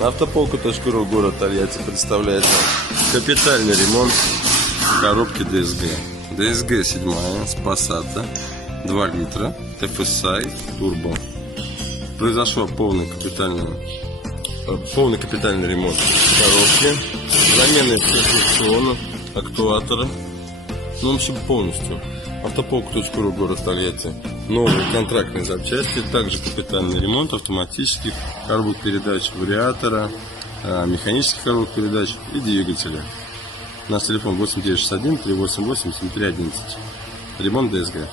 Автополка.ру, город Тольятти, представляет капитальный ремонт коробки DSG. DSG 7 с Passat, 2 литра, TFSI, турбо. Произошел полный капитальный ремонт коробки, замена всех функционов, актуатора, ну, в общем, полностью. Автополка.ру, город Тольятти. Новые контрактные запчасти, также капитальный ремонт автоматических коробок передач, вариатора, механических коробок передач и двигателя. Наш телефон 8961 388 7311. Ремонт DSG.